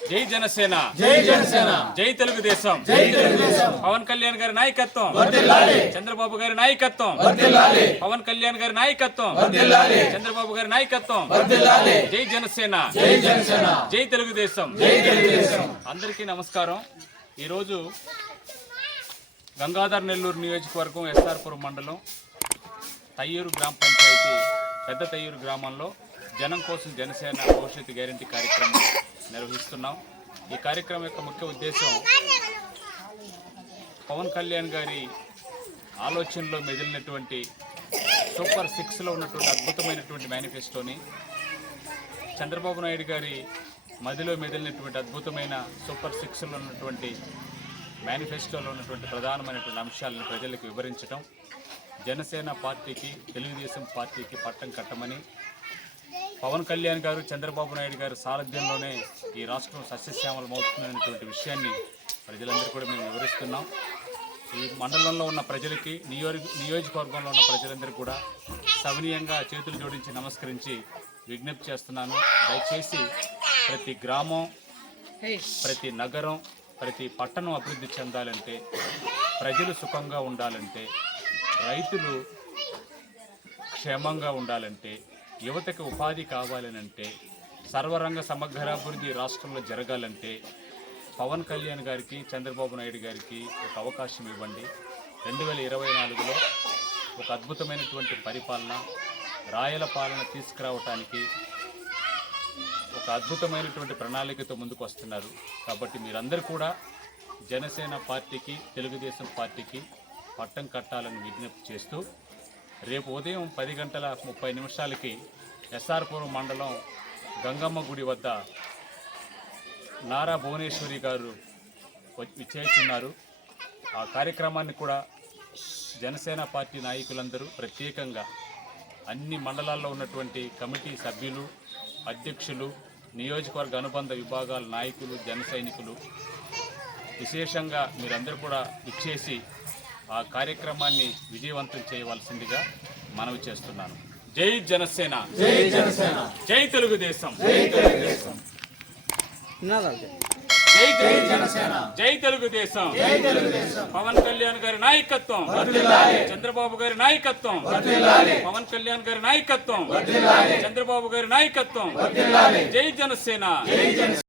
జై జనసేన. జై జనసేన. జై తెలుగుదేశం. జై తెలుగుదేశం. పవన్ కళ్యాణ్ గారి నాయకత్వం. చంద్రబాబు గారి నాయకత్వం. పవన్ కళ్యాణ్ గారి నాయకత్వం. చంద్రబాబు గారి నాయకత్వం. జై జనసేన. జై జనసేన. జై తెలుగుదేశం. జై తెలుగుదేశం. అందరికీ నమస్కారం. ఈరోజు గంగాధర్ నెల్లూరు నియోజకవర్గం ఎస్ఆర్పురం మండలం తయ్యూరు గ్రామ పంచాయతీ పెద్ద తయ్యూరు గ్రామంలో జనం కోసం జనసేన భవిష్యత్తు గ్యారంటీ కార్యక్రమం నిర్వహిస్తున్నాం. ఈ కార్యక్రమం యొక్క ముఖ్య ఉద్దేశం పవన్ కళ్యాణ్ గారి ఆలోచనలో మెదిలినటువంటి సూపర్ సిక్స్లో ఉన్నటువంటి అద్భుతమైనటువంటి మేనిఫెస్టోని చంద్రబాబు నాయుడు గారి మదిలో మెదిలినటువంటి అద్భుతమైన సూపర్ సిక్స్లో ఉన్నటువంటి మేనిఫెస్టోలో ఉన్నటువంటి ప్రధానమైనటువంటి అంశాలను ప్రజలకు వివరించడం జనసేన పార్టీకి తెలుగుదేశం పార్టీకి పట్టం కట్టమని పవన్ కళ్యాణ్ గారు చంద్రబాబు నాయుడు గారు సారథ్యంలోనే ఈ రాష్ట్రం సస్యశ్యామలమవుతుందనేటువంటి విషయాన్ని ప్రజలందరూ కూడా మేము వివరిస్తున్నాం. ఈ మండలంలో ఉన్న ప్రజలకి నియోజక నియోజకవర్గంలో ఉన్న ప్రజలందరూ కూడా సవినీయంగా చేతులు జోడించి నమస్కరించి విజ్ఞప్తి చేస్తున్నాను. దయచేసి ప్రతి గ్రామం ప్రతి నగరం ప్రతి పట్టణం అభివృద్ధి చెందాలంటే ప్రజలు సుఖంగా ఉండాలంటే రైతులు క్షేమంగా ఉండాలంటే యువతకు ఉపాధి కావాలనంటే సర్వరంగ సమగ్రాభివృద్ధి రాష్ట్రంలో జరగాలంటే పవన్ కళ్యాణ్ గారికి చంద్రబాబు నాయుడు గారికి ఒక అవకాశం ఇవ్వండి. రెండు వేల ఇరవై నాలుగులో ఒక అద్భుతమైనటువంటి పరిపాలన రాయల పాలన తీసుకురావటానికి ఒక అద్భుతమైనటువంటి ప్రణాళికతో ముందుకు వస్తున్నారు కాబట్టి మీరందరూ కూడా జనసేన పార్టీకి తెలుగుదేశం పార్టీకి పట్టం కట్టాలని విజ్ఞప్తి చేస్తూ రేపు ఉదయం పది గంటల ముప్పై నిమిషాలకి ఎస్ఆర్పురం మండలం గంగమ్మ గుడి వద్ద నారా భువనేశ్వరి గారు చేస్తున్నారు ఆ కార్యక్రమాన్ని కూడా జనసేన పార్టీ నాయకులందరూ ప్రత్యేకంగా అన్ని మండలాల్లో ఉన్నటువంటి కమిటీ సభ్యులు అధ్యక్షులు నియోజకవర్గ అనుబంధ విభాగాల నాయకులు జన విశేషంగా మీరందరూ కూడా ఇచ్చేసి ఆ కార్యక్రమాన్ని విజయవంతం చేయవలసిందిగా మనవి చేస్తున్నాను. జై జనసేన. జై జనసేన. జై తెలుగుదేశం. జై తెలుగుదేశం. జై. జై జనసేన. జై తెలుగుదేశం. జై తెలుగుదేశం. పవన్ కళ్యాణ్ గారి నాయకత్వం. చంద్రబాబు గారి నాయకత్వం. పవన్ కళ్యాణ్ గారి నాయకత్వం. చంద్రబాబు గారి నాయకత్వం. జై జనసేన. జై జనసేన.